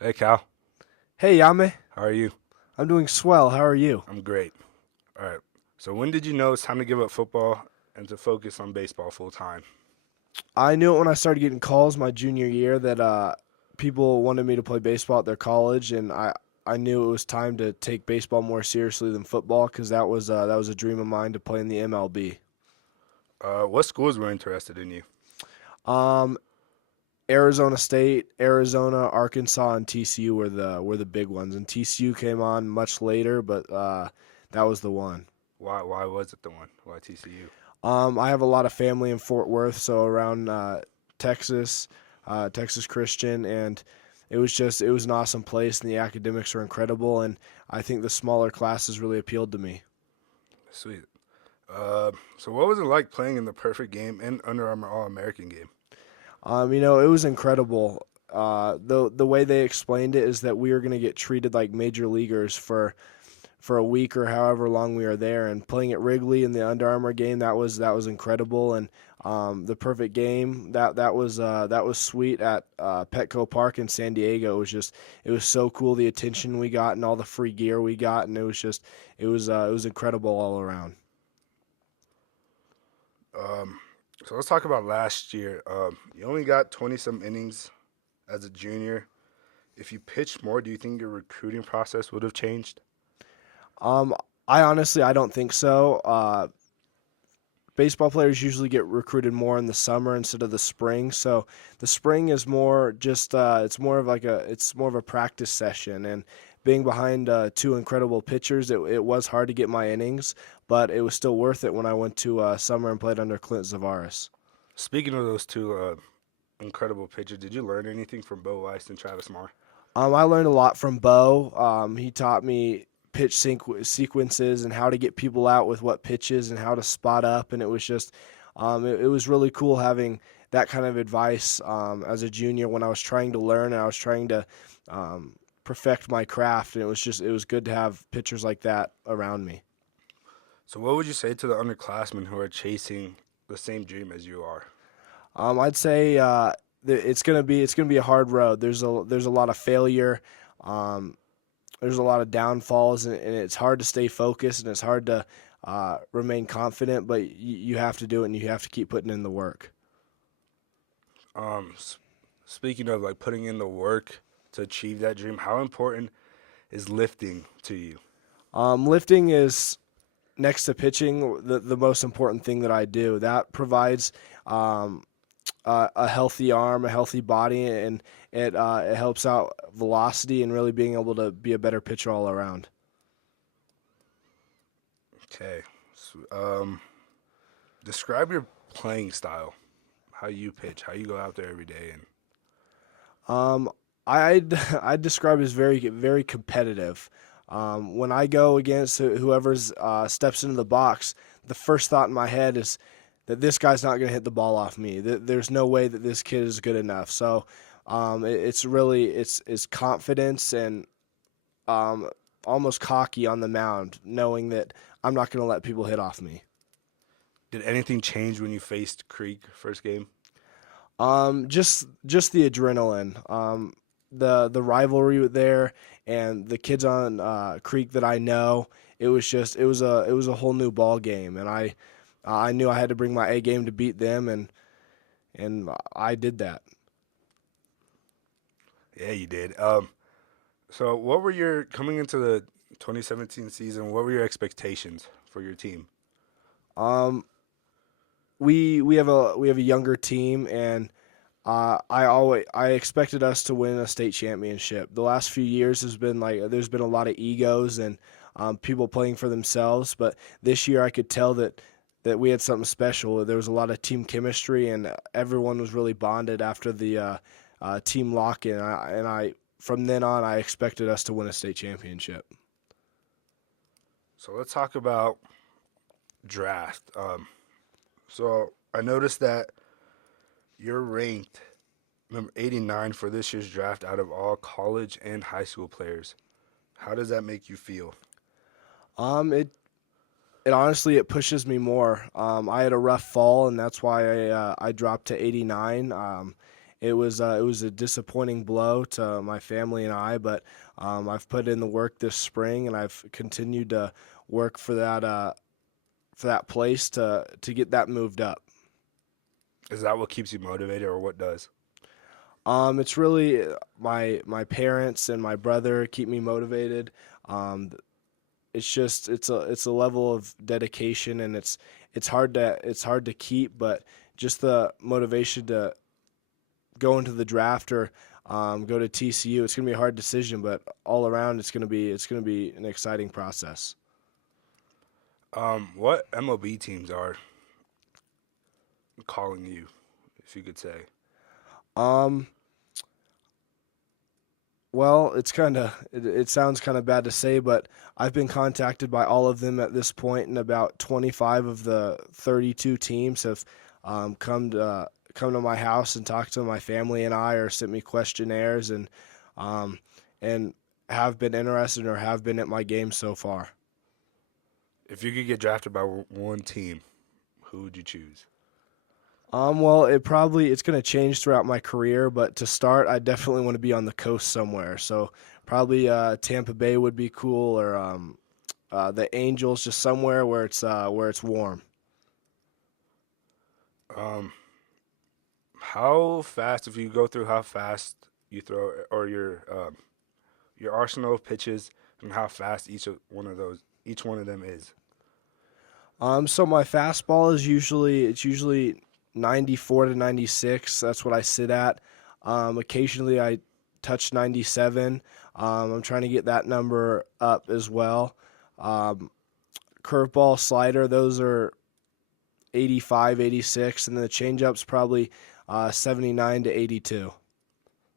Hey Cal, Hey, Yame. how are you? I'm doing swell. How are you? I'm great. All right. So when did you know it's time to give up football and to focus on baseball full time? I knew it when I started getting calls my junior year that people wanted me to play baseball at their college, and I knew it was time to take baseball more seriously than football because that was a dream of mine to play in the MLB. What schools were interested in you? Um, Arizona State, Arizona, Arkansas, and TCU were the big ones, and TCU came on much later, but that was the one. Why was it the one? Why TCU? I have a lot of family in Fort Worth, so around Texas, Texas Christian, and it was an awesome place, and the academics are incredible, and I think the smaller classes really appealed to me. Sweet. So what was it like playing in the perfect game and Under Armour All American game? It was incredible. The way they explained it is that we were going to get treated like major leaguers for a week or however long we were there. And playing at Wrigley in the Under Armour game, that was incredible. And the perfect game that was sweet at Petco Park in San Diego. It was so cool, the attention we got and all the free gear we got, and it was incredible all around. Um, so let's talk about last year. You only got 20 some innings as a junior. If you pitched more, do you think your recruiting process would have changed? Um, I honestly I don't think so. Baseball players usually get recruited more in the summer instead of the spring. So the spring is more just it's more of a practice session. And being behind two incredible pitchers, it was hard to get my innings, but it was still worth it when I went to summer and played under Clint Zavaris. Speaking of those two incredible pitchers, did you learn anything from Bo Weiss and Travis Marr? I learned a lot from Bo. He taught me pitch sequences and how to get people out with what pitches and how to spot up. And it was really cool having that kind of advice as a junior when I was trying to learn and I was trying to perfect my craft. And it was good to have pitchers like that around me. So, what would you say to the underclassmen who are chasing the same dream as you are? I'd say it's gonna be a hard road. There's a lot of failure. Um, there's a lot of downfalls, and it's hard to stay focused and it's hard to remain confident. But you have to do it, and you have to keep putting in the work. Um, s- Speaking of like putting in the work to achieve that dream, how important is lifting to you? Lifting is next to pitching the most important thing that I do. That provides um, a healthy arm, a healthy body, and it helps out velocity and really being able to be a better pitcher all around. Okay. Describe your playing style, how you pitch, how you go out there every day, and Um, I'd describe it as very very competitive. When I go against whoever's steps into the box, the first thought in my head is that this guy's not going to hit the ball off me. There's no way that this kid is good enough. So it's really it's confidence and um, almost cocky on the mound, knowing that I'm not going to let people hit off me. did anything change when you faced Creek first game? Just the adrenaline, the rivalry there, and the kids on Creek that I know. It was a whole new ball game, and I knew I had to bring my A game to beat them, and I did that. Yeah, you did. So what were your coming into the 2017 season? What were your expectations for your team? Um, we have a younger team, and I expected us to win a state championship. The last few years has been like there's been a lot of egos and people playing for themselves, but this year I could tell that we had something special. There was a lot of team chemistry, and everyone was really bonded after the team lock in. And I from then on I expected us to win a state championship. So let's talk about draft. So I noticed that you're ranked number 89 for this year's draft out of all college and high school players. How does that make you feel? It honestly it pushes me more. I had a rough fall, and that's why I dropped to 89. it was a disappointing blow to my family and I, but I've put in the work this spring, and I've continued to work for that place to get that moved up. Is that what keeps you motivated, or what does? It's really my parents and my brother keep me motivated. Um, it's just it's a level of dedication, and it's hard to keep, but just the motivation to go into the draft or go to TCU. It's gonna be a hard decision, but all around it's gonna be an exciting process. What MLB teams are calling you, if you could say? Um, well, it sounds kind of bad to say, but I've been contacted by all of them at this point, and about 25 of the 32 teams have come to my house and talked to my family and I, or sent me questionnaires um, and have been interested or have been at my game so far. If you could get drafted by one team, who would you choose? Well, it's going to change throughout my career, but to start, I definitely want to be on the coast somewhere. So probably Tampa Bay would be cool, or the Angels, just somewhere where it's warm. Um, how fast, if you go through how fast you throw, or your arsenal of pitches, and how fast each one of them is? So my fastball is usually 94 to 96. That's what I sit at. Occasionally I touch 97. I'm trying to get that number up as well. Um, Curveball, slider, those are 85, 86, and then the changeup's probably 79 to 82.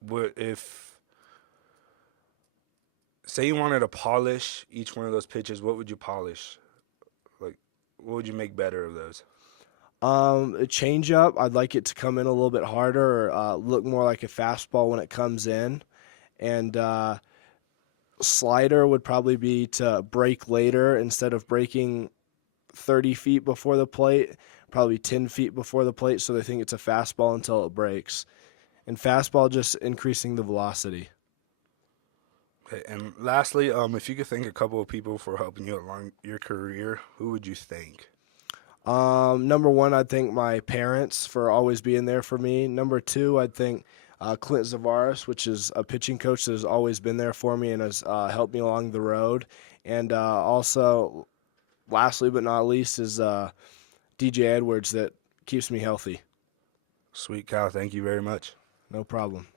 What if, say you wanted to polish each one of those pitches, what would you polish? Like, what would you make better of those? A changeup, I'd like it to come in a little bit harder, or look more like a fastball when it comes in. And slider would probably be to break later instead of breaking 30 feet before the plate, probably 10 feet before the plate, so they think it's a fastball until it breaks. And fastball, just increasing the velocity. Okay, and lastly, if you could thank a couple of people for helping you along your career, who would you thank? Number one, I'd thank my parents for always being there for me. Number two, I'd thank Clint Zavaris, which is a pitching coach that has always been there for me and has helped me along the road. And also, lastly but not least, is DJ Edwards that keeps me healthy. Sweet cow, thank you very much. No problem.